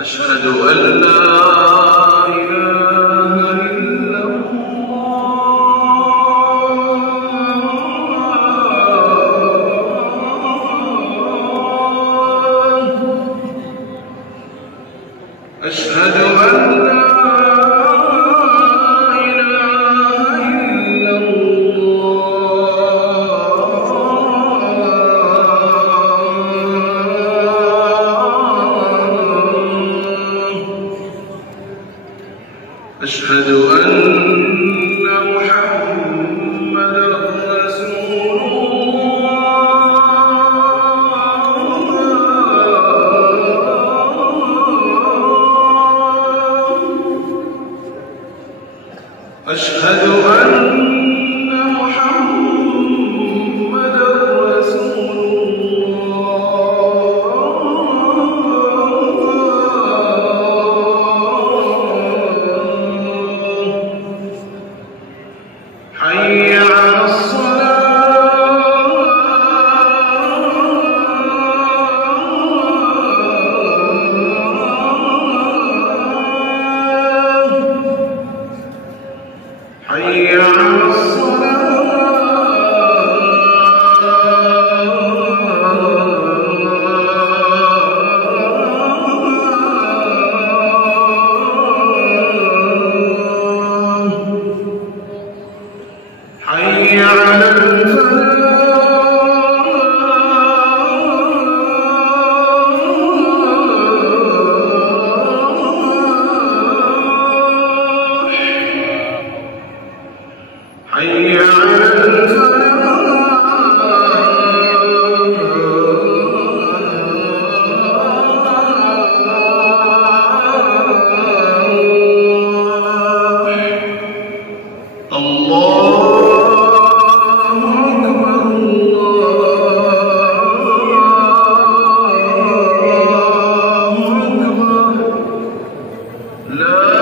أشهد أن لا إله إلا الله. أشهد أن لا إله إلا الله. أشهد أن محمدًا رسول الله. أشهد أن محمدًا رسول حي على الصلاة. حي على حي على الفلاح. حي على الفلاح. الله لا